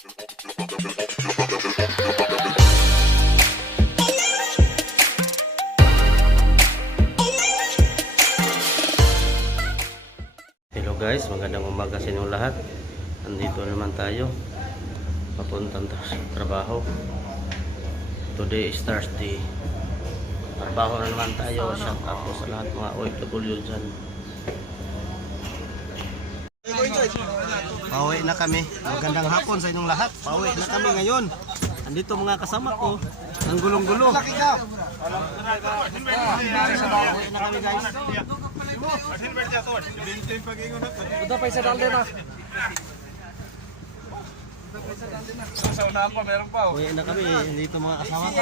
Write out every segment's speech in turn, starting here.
Hello guys, magandang umaga sa inyong lahat. Nandito naman tayo papuntang trabaho. Today is Thursday. Trabaho na naman tayo. Shout out po sa lahat mga OFW dyan. Pauwi na kami. Magandang hapon sa inyong lahat. Pauwi na kami ngayon. Andito mga kasama ko. Ang gulong-gulo. Pauwi na kami guys. Udah paisa dalde na. Sa unahan pa meron pa. Uwi na kami. Dito mga kasama ko.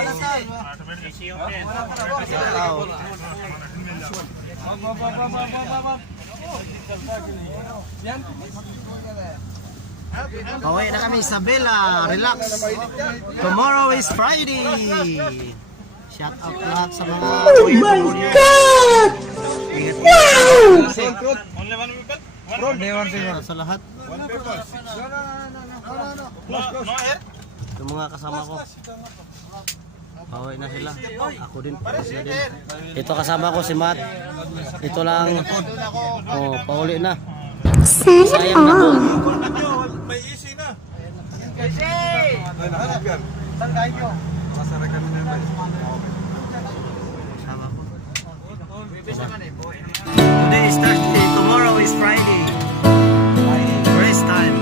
Pauwi na kami Isabela. Relax. Tomorrow is Friday. Shout out lahat sa mga Oh my God! Wow! Sa lahat. Yung mga kasama ko. Pauwi na sila. Ako din. Sila din. Ito kasama ko si Matt. Ito lang. Oh, pauwi na. Sayang na to. May easy na. Today is Thursday, tomorrow is Friday. Rest time.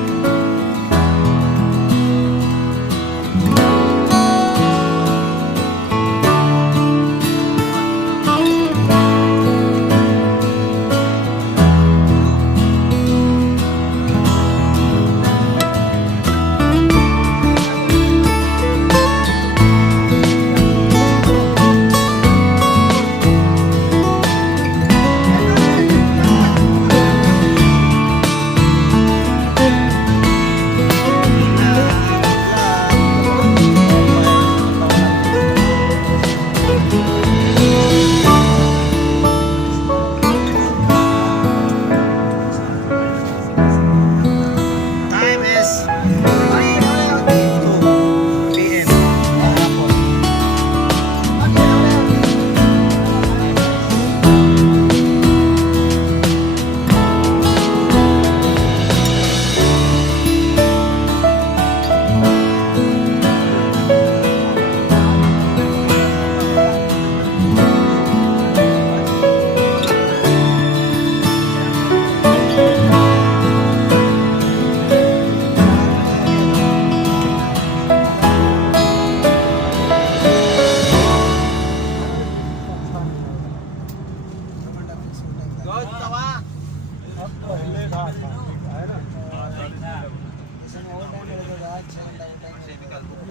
Time is 2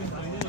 PM.